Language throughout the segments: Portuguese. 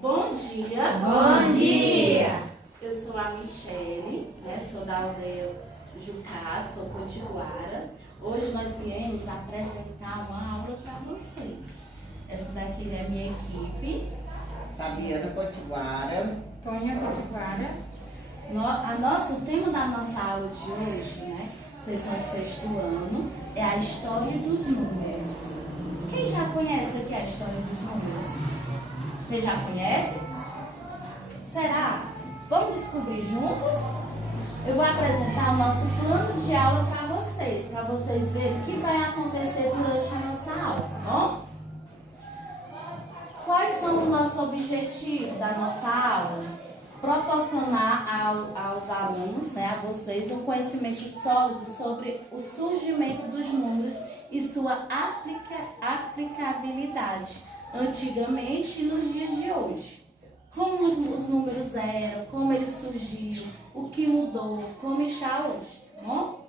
Bom dia! Bom dia! Eu sou a Michele, sou da aldeia Jucá, sou potiguara. Hoje nós viemos apresentar uma aula para vocês. Essa daqui é a minha equipe. Fabiana Potiguara. Tonha Potiguara. O tema da nossa aula de hoje, vocês são o 6º ano, é a história dos números. Quem já conhece aqui a história dos números? Você já conhece? Será? Vamos descobrir juntos? Eu vou apresentar o nosso plano de aula para vocês verem o que vai acontecer durante a nossa aula, tá bom? Quais são o nosso objetivo da nossa aula? Proporcionar aos alunos, a vocês, um conhecimento sólido sobre o surgimento dos números e sua aplicabilidade antigamente e nos dias de hoje. Como os números eram, como eles surgiram, o que mudou, como está hoje, tá bom?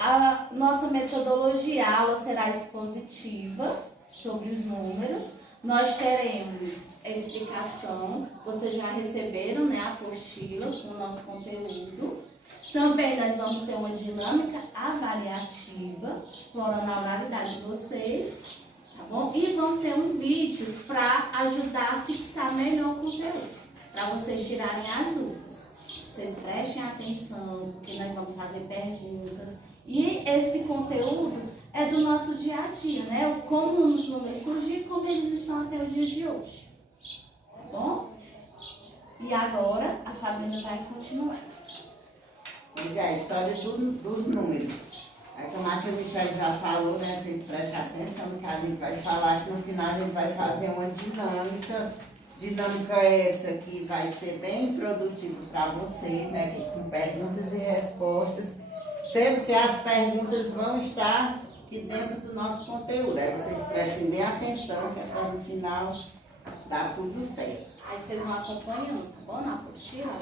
A nossa metodologia, a aula será expositiva sobre os números. Nós teremos a explicação, vocês já receberam a apostila com o nosso conteúdo. Também nós vamos ter uma dinâmica avaliativa, explorando a oralidade de vocês, tá bom? E vamos ter um vídeo para ajudar a fixar melhor o conteúdo, para vocês tirarem as dúvidas. Vocês prestem atenção, porque nós vamos fazer perguntas. E esse conteúdo é do nosso dia a dia, Como os números surgiram e como eles estão até o dia de hoje. Tá bom? E agora a Fabiana vai continuar. Pois é, a história dos números. Aí como a tia Michele já falou, vocês prestem atenção no que a gente vai falar, que no final a gente vai fazer uma dinâmica. Dinâmica essa que vai ser bem produtiva para vocês, com perguntas e respostas, sendo que as perguntas vão estar aqui dentro do nosso conteúdo. Aí vocês prestem bem atenção, que é para no final dar tudo certo. Aí vocês vão acompanhando, tá bom? Na apostila.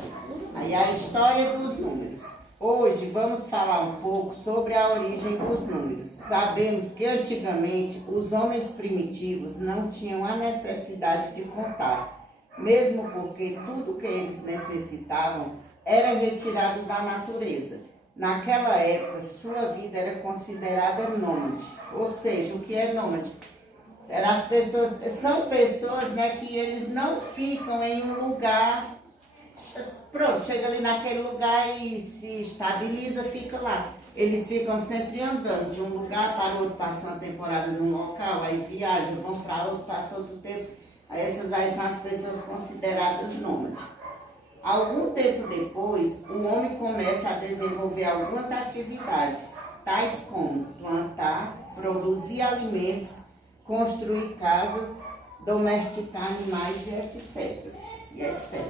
Aí a história dos números. Hoje vamos falar um pouco sobre a origem dos números. Sabemos que antigamente os homens primitivos não tinham a necessidade de contar, mesmo porque tudo que eles necessitavam era retirado da natureza. Naquela época, sua vida era considerada nômade. Ou seja, o que é nômade? São pessoas que eles não ficam em um lugar. Pronto, chega ali naquele lugar e se estabiliza, fica lá. Eles ficam sempre andando de um lugar para outro, passam uma temporada num local, aí viajam, vão para outro, passam outro tempo. Essas aí são as pessoas consideradas nômades. Algum tempo depois, o homem começa a desenvolver algumas atividades, tais como plantar, produzir alimentos, construir casas, domesticar animais e etc.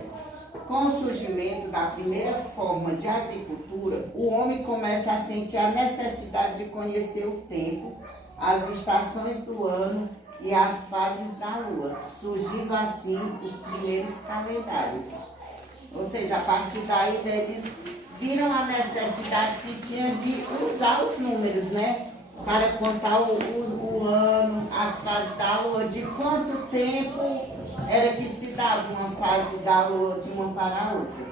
Com o surgimento da primeira forma de agricultura, o homem começa a sentir a necessidade de conhecer o tempo, as estações do ano e as fases da lua, surgindo assim os primeiros calendários. Ou seja, a partir daí eles viram a necessidade que tinha de usar os números, para contar o ano, as fases da lua, de quanto tempo era que se dava uma fase da lua de uma para a outra.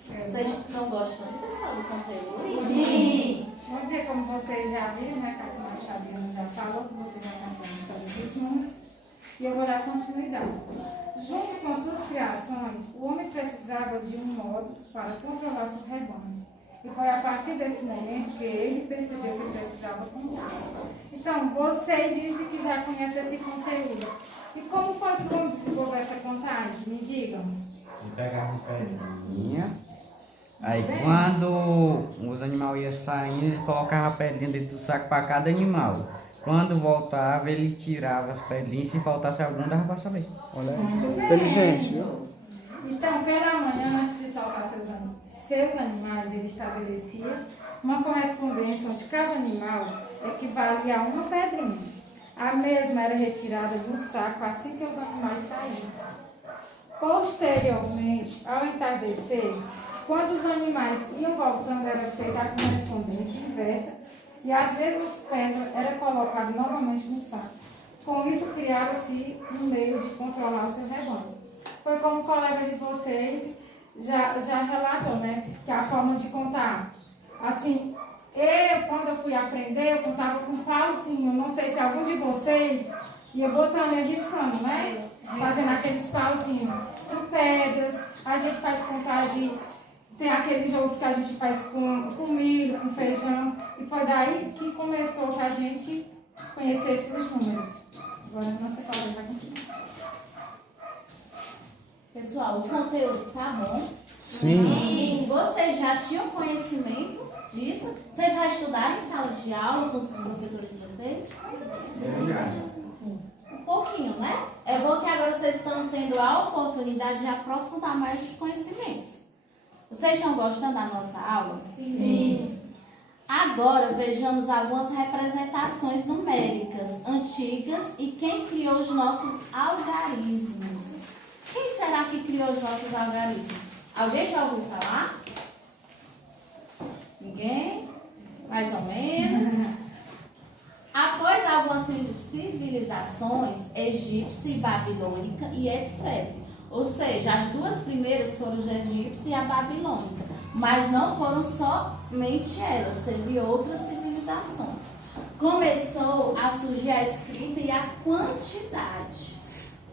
Vocês estão gostando, pessoal, do conteúdo? Sim! Bom dia, como vocês já viram, como a Fabiana já falou, que vocês já conhecem a história dos números, e eu vou dar continuidade. Junto com suas criações, o homem precisava de um modo para controlar seu rebanho. E foi a partir desse momento que ele percebeu que precisava contar. Então, você disse que já conhece esse conteúdo. E como foi que vamos desenvolver essa contagem? Me digam. Pegava uma pedrinha. Aí quando os animais iam saindo, ele colocava a pedrinha dentro do saco para cada animal. Quando voltava, ele tirava as pedrinhas. Se faltasse algum, dava para saber. Olha aí. Inteligente, viu? Então, pela manhã, antes de soltar seus animais, ele estabelecia uma correspondência onde cada animal equivalia a uma pedrinha. A mesma era retirada de um saco assim que os animais saíam. Posteriormente, ao entardecer, quando os animais iam voltando, era feita a correspondência inversa e as mesmas pedras eram colocadas novamente no saco. Com isso, criaram-se um meio de controlar o seu rebanho. Foi como o colega de vocês já relatou, né? Que a forma de contar. Assim, quando eu fui aprender, eu contava com um pauzinho. Não sei se algum de vocês ia botando e riscando, né? Fazendo aqueles pauzinhos. Com pedras, a gente faz contagem. Tem aqueles jogos que a gente faz com milho, com feijão. E foi daí que começou que a gente conhecesse os números. Agora a nossa colega vai continuar. Pessoal, o conteúdo tá bom? Sim. Vocês já tinham conhecimento disso? Vocês já estudaram em sala de aula com os professores de vocês? Sim. Um pouquinho, né? É bom que agora vocês estão tendo a oportunidade de aprofundar mais os conhecimentos. Vocês estão gostando da nossa aula? Sim. Agora vejamos algumas representações numéricas antigas e quem criou os nossos algarismos. Quem será que criou os nossos algarismos? Alguém já ouviu falar? Ninguém? Mais ou menos. Após algumas civilizações, egípcia e babilônica e etc. Ou seja, as duas primeiras foram os egípcios e a babilônica. Mas não foram somente elas, teve outras civilizações. Começou a surgir a escrita e a quantidade,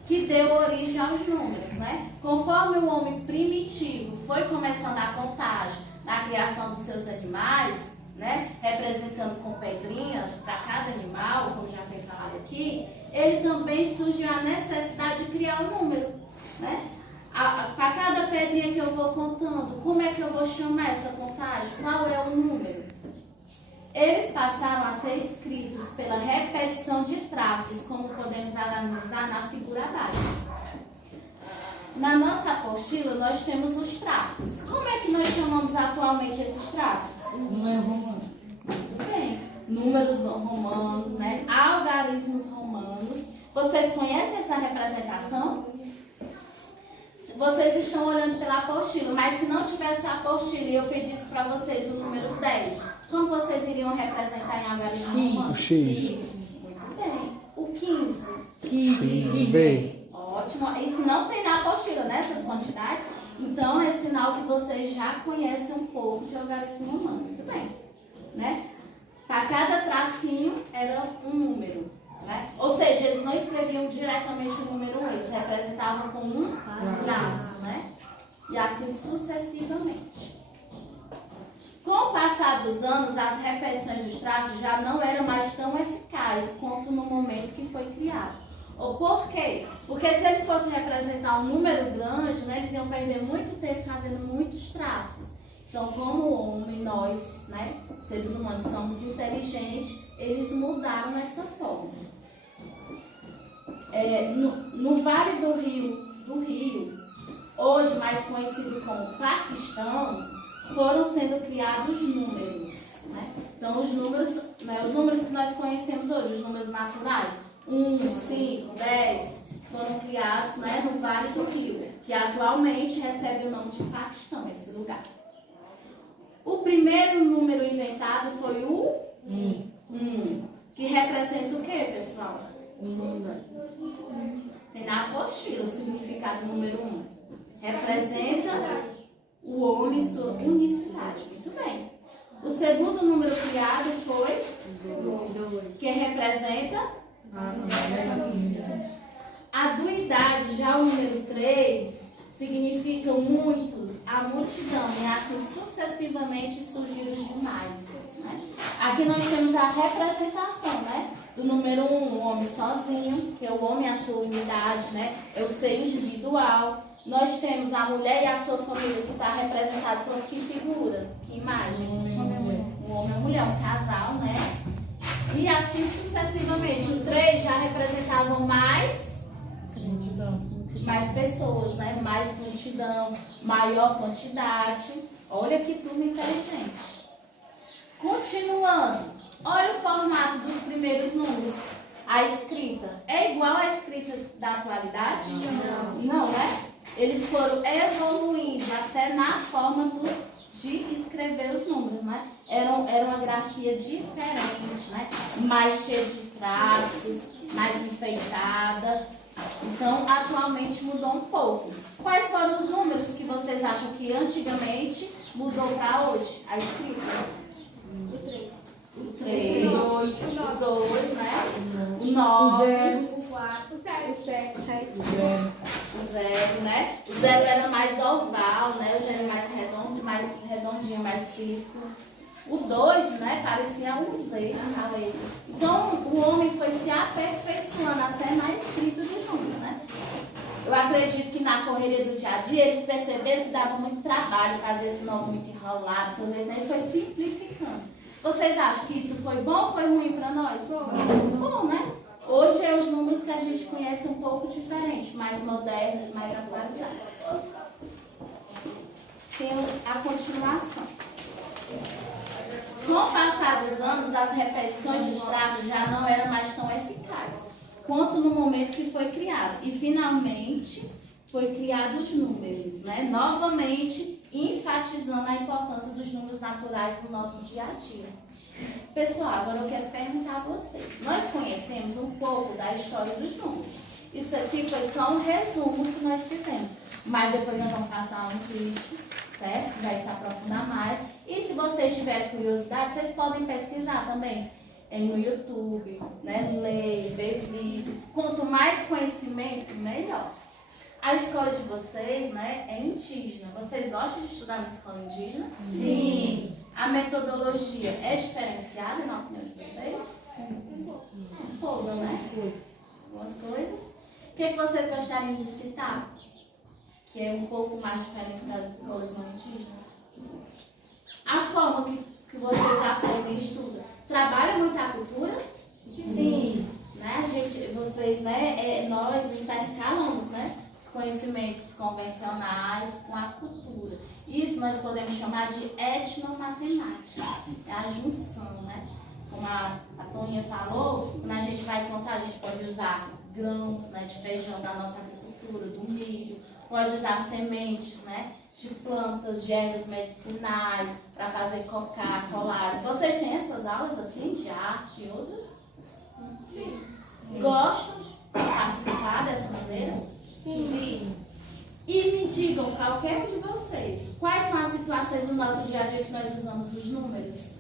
que deu origem aos números, né? Conforme o homem primitivo foi começando a contagem na criação dos seus animais, né? Representando com pedrinhas para cada animal, como já foi falado aqui, ele também surgiu a necessidade de criar um número, né? Para cada pedrinha que eu vou contando, como é que eu vou chamar essa contagem? Qual é o número? Eles passaram a ser escritos pela repetição de traços, como podemos analisar na figura abaixo. Na nossa apostila, nós temos os traços. Como é que nós chamamos atualmente esses traços? Número romano. Muito bem. Números romanos, né? Algarismos romanos. Vocês conhecem essa representação? Vocês estão olhando pela apostila, mas se não tivesse a apostila e eu pedisse para vocês o número 10, como vocês iriam representar em algarismo romano? O X. Muito bem. O 15. 15 V. Ótimo. Isso não tem na apostila, né? Essas quantidades. Então, é sinal que vocês já conhecem um pouco de algarismo romano. Muito bem. Né? Para cada tracinho era um número. Né? Ou seja, eles não escreviam diretamente o número 1, eles representavam com um traço, né? E assim sucessivamente. Com o passar dos anos, as repetições dos traços já não eram mais tão eficazes quanto no momento que foi criado. Ou por quê? Porque se eles fossem representar um número grande, né, eles iam perder muito tempo fazendo muitos traços. Então, como o homem, nós, né, seres humanos, somos inteligentes, eles mudaram essa forma. No Vale do Rio, hoje mais conhecido como Paquistão, foram sendo criados números. Né? Então, os números que nós conhecemos hoje, os números naturais, 1, 5, 10, foram criados, né, no Vale do Rio, que atualmente recebe o nome de Paquistão, esse lugar. O primeiro número inventado foi o 1, que representa o que, pessoal? Tem na apostila o significado do número 1. Representa o homem e sua unicidade. Muito bem. O segundo número criado foi 2, que representa a duidade. Já o número 3 significa muitos, a multidão, e assim sucessivamente surgiram os demais. Né? Aqui nós temos a representação, né? Do número 1, o homem sozinho, que é o homem e a sua unidade, né? É o ser individual. Nós temos a mulher e a sua família, que está representado por que figura? Que imagem? Um homem e a mulher, um casal, né? E assim sucessivamente. O 3 já representava mais pessoas, né? Mais multidão, maior quantidade. Olha que turma inteligente. Continuando. Olha o formato dos primeiros números. A escrita é igual à escrita da atualidade? Não, né? Eles foram evoluindo até na forma de escrever os números, né? Era uma grafia diferente, né? Mais cheia de traços, mais enfeitada. Então, atualmente mudou um pouco. Quais foram os números que vocês acham que antigamente mudou para hoje? A escrita? O 3, o 2, né? O 9, o 4, o 7, o 0, né? O 0 era mais oval, né? O 0 mais redondinho, mais círculo. O 2, né? Parecia um Z na letra. Então, o homem foi se aperfeiçoando até na escrita dos números, né? Eu acredito que na correria do dia a dia, eles perceberam que dava muito trabalho fazer esse nome muito enrolado, essa letra, e foi simplificando. Vocês acham que isso foi bom ou foi ruim para nós? Bom, né? Hoje é os números que a gente conhece um pouco diferente, mais modernos, mais atualizados. Tem a continuação. Com o passar dos anos, as repetições dos traços já não eram mais tão eficazes quanto no momento que foi criado. E finalmente foi criado os números, né? Novamente enfatizando a importância dos números naturais no nosso dia a dia. Pessoal, agora eu quero perguntar a vocês. Nós conhecemos um pouco da história dos números. Isso aqui foi só um resumo que nós fizemos. Mas depois nós vamos passar um vídeo, certo? Vai se aprofundar mais. E se vocês tiverem curiosidade, vocês podem pesquisar também no YouTube, né? Ler, ver vídeos. Quanto mais conhecimento, melhor. A escola de vocês, né, é indígena. Vocês gostam de estudar na escola indígena? Sim. A metodologia é diferenciada na opinião de vocês? Um pouco, né? Algumas coisas. O que vocês gostariam de citar? Que é um pouco mais diferente das escolas não indígenas? A forma que vocês aprendem e estudam. Trabalha muito a cultura? Sim. Né? Vocês, né, nós intercalamos, né? Conhecimentos convencionais com a cultura. Isso nós podemos chamar de etnomatemática. É a junção, né? Como a Toninha falou, quando a gente vai contar, a gente pode usar grãos, né, de feijão da nossa agricultura, do milho, pode usar sementes, né, de plantas, de ervas medicinais, para fazer cocá, colares. Vocês têm essas aulas assim, de arte e outras? Sim. Gostam de participar dessa maneira? Sim. E me digam, qualquer um de vocês, quais são as situações do nosso dia a dia que nós usamos os números?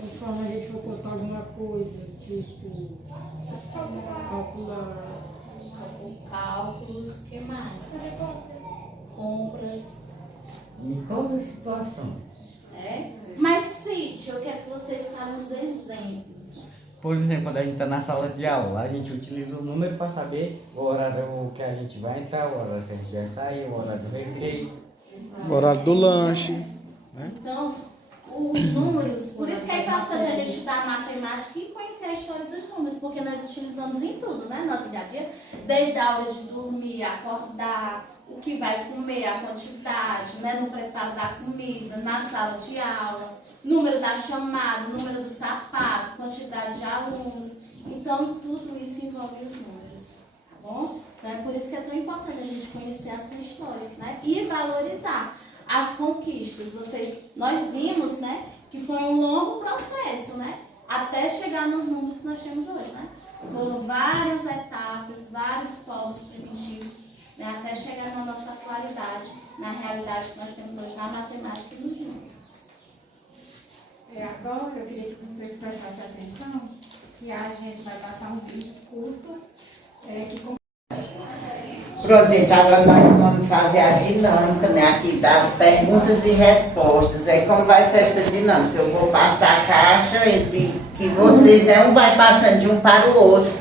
Conforme a gente for contar alguma coisa, tipo, calcular. Cálculos, que mais? Compras. Em toda situação. É? Mas, Cid, eu quero que vocês falem os exemplos. Por exemplo, quando a gente está na sala de aula, a gente utiliza o número para saber o horário que a gente vai entrar, o horário que a gente vai sair, o horário do recreio. O horário do lanche. Né? Então, os números, por isso que é importante a gente estudar matemática e conhecer a história dos números, porque nós utilizamos em tudo, né? Nosso dia a dia, desde a hora de dormir, acordar, o que vai comer, a quantidade, né? No preparo da comida, na sala de aula, número da chamada, número do sapato, quantidade de alunos. Então, tudo isso envolve os números, tá bom? Então, é por isso que é tão importante a gente conhecer a sua história, né? E valorizar as conquistas. Nós vimos, né, que foi um longo processo, né? Até chegar nos números que nós temos hoje, né? Foram várias etapas, vários povos primitivos, né, até chegar na nossa atualidade, na realidade que nós temos hoje na matemática e nos números. Agora eu queria que vocês prestassem atenção que a gente vai passar um vídeo curto Pronto, gente, agora nós vamos fazer a dinâmica, né, aqui das perguntas e respostas. Aí como vai ser esta dinâmica? Eu vou passar a caixa entre que vocês, né, um vai passando de um para o outro.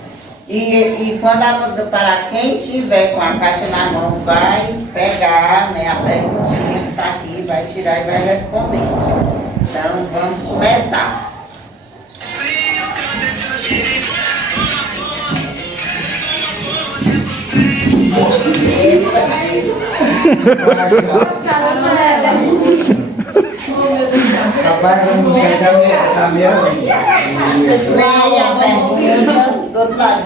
E quando a música parar, quem tiver com a caixa na mão vai pegar, né, a perguntinha que está aqui, vai tirar e vai responder. Então, vamos começar. Rapaz, vamos sair da minha vida. Leia a pergunta do outro lado.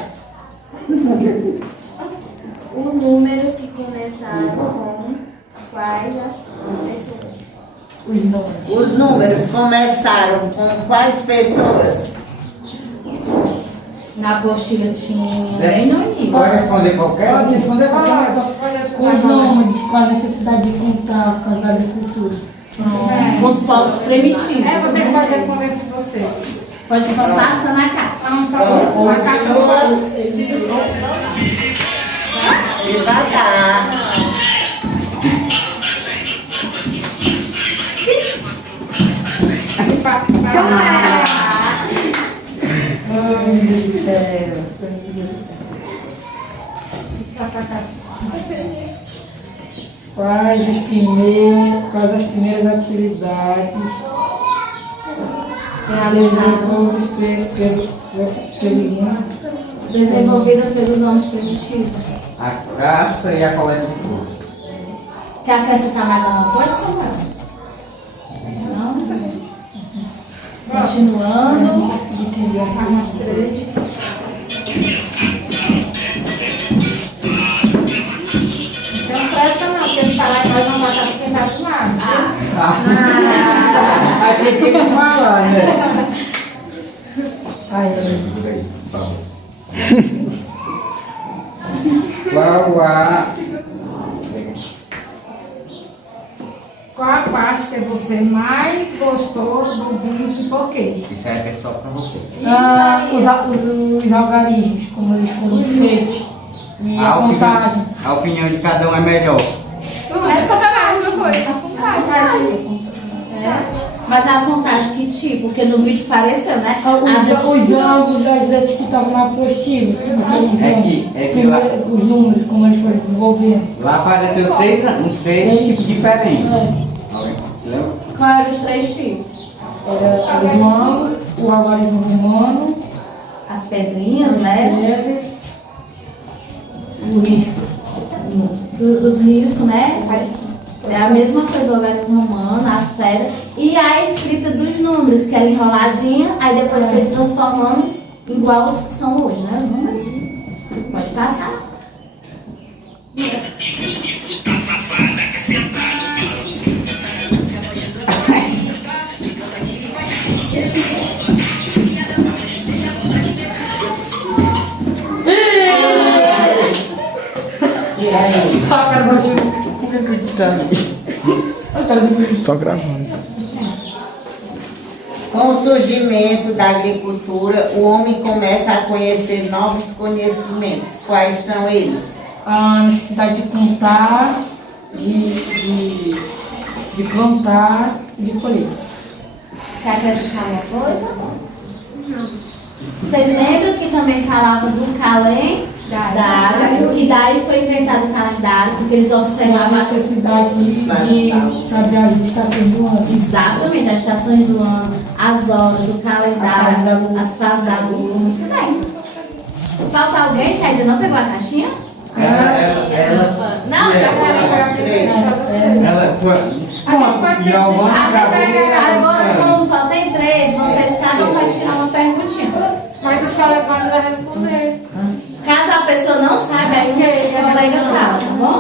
Os números que começaram com quais as pessoas? Os números começaram com quais pessoas? Na apostila tinha, bem no início. Pode responder qualquer Pode um. responder qualquer Pode, coisa. pode Os escutar. nômades, com a necessidade de contar com a agricultura. Com os povos primitivos. É, vocês podem responder por vocês. Pode passar na caixa. Não, só a caixa Continua. Devagar. Ai, meu Deus do céu. Passa a caixa. Quais as primeiras atividades Realizadas, desenvolvida pelos homens primitivos. A caça e a coleta de frutos. Quer acrescentar mais alguma coisa, Samuel? Não? Continuando. Mais 13. Não presta não, porque se falar que nós vamos botar porque tá do lado. Aí tem que falar, né? Ai, Segura aí, Qual Qual a parte que você mais gostou do vídeo e por quê? Isso aí é só pra você. os algarismos, como eles foram feitos. E a opinião, contagem. a opinião de cada um é melhor. Mas a contagem que tipo, porque no vídeo pareceu, né? Os ângulos das letras que estavam na apostila. Aqueles É que lá, os números, como eles foram desenvolvendo. lá apareceu três tipos diferentes. Lembra? Qual eram os 3 tipos? Era os ângulos, o algarismo romano, As pedrinhas, as né? pedras, o risco. Os riscos, né? É a mesma coisa, o algarismo romano, as pedras. E a escrita dos números, que era enroladinha, aí depois foi transformando igual os que são hoje, né? Os números. Pode passar. Tira aí. Só gravando. Com o surgimento da agricultura, o homem começa a conhecer novos conhecimentos. Quais são eles? A necessidade de contar, de plantar e de colher. Quer acrescentar alguma coisa? Vocês lembram que também falava do calendário, que daí foi inventado o calendário, porque eles Tem a observavam necessidade de saber as estações do ano. exatamente as estações do ano, as horas, o calendário, As fases da lua. as fases da lua. Muito bem. Falta alguém que ainda não pegou a caixinha? Ela Não, É, já foi. ela foi. E Giovana Agora, como só tem 3, vocês cada um vai tirar uma perguntinha. Mas os colegas vai responder. Caso a pessoa não saiba, aí o colega fala, tá bom?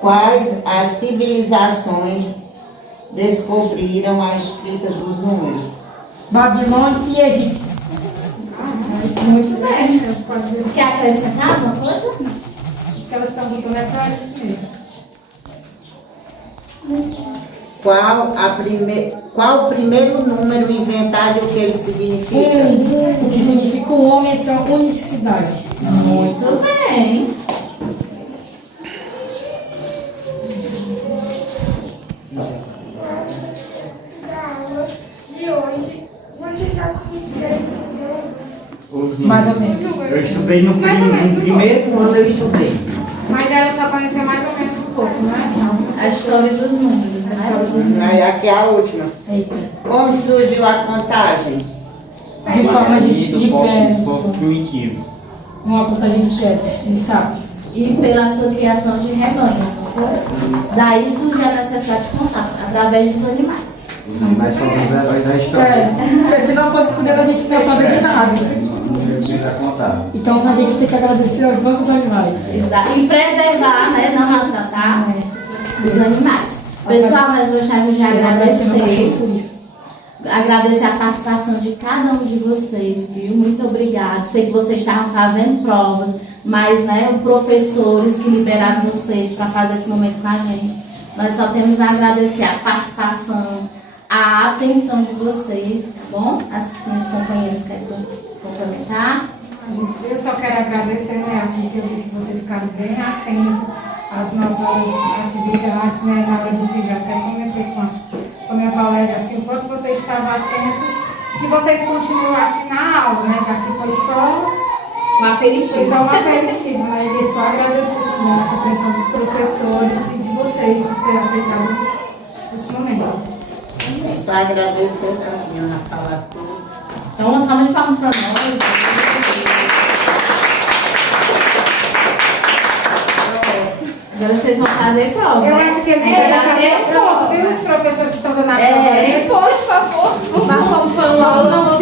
Quais as civilizações descobriram a escrita dos números? Babilônia e Egito. Muito bem. Quer acrescentar alguma coisa? Que elas estão botando é pra isso mesmo. Qual o primeiro número inventado e o que ele significa? O que significa o homem é sua unicidade. Muito bem. Mais ou menos. Eu estudei no primeiro ano, eu estudei. Mas ela só conheceu mais ou menos um pouco, não é? A história dos números, né? Aí aqui é a última. Eita. Como surgiu a contagem? De forma de do povo pedra. primitivo. Uma contagem de pedras, de sapo. E pela sua criação de rebanhos, não foi? Daí surgiu a necessidade de contar, através dos animais. Os animais são os heróis da história. É, se não fosse por Deus, a gente não sabe de nada. Não precisa contar. Então a gente tem que agradecer aos nossos animais. Exato. E preservar, né? Não maltratar os animais. Pessoal, nós gostaríamos de agradecer. agradecer a participação de cada um de vocês, viu? Muito obrigada. Sei que vocês estavam fazendo provas, mas, né, os professores que liberaram vocês para fazer esse momento com a gente, nós só temos a agradecer a participação, a atenção de vocês, tá bom? As minhas companheiras querem complementar? Eu só quero agradecer, né, assim, que eu vi que vocês ficaram bem atentos às nossas atividades, né, na hora do vídeo, até comentei com a minha colega, assim, o quanto vocês estavam atentos, que vocês continuassem na aula, né, que aqui foi só Um aperitivo. Foi só um aperitivo, né? E só agradecer também a compreensão dos professores e de vocês por terem aceitado esse momento. Só agradecer, as meninas falar tudo. Então, uma salva de palmas para nós. Agora vocês vão fazer prova. Eu acho que eles vão fazer prova, viu? Os professores estão dando a prova. Por favor. Mas como foi uma aula,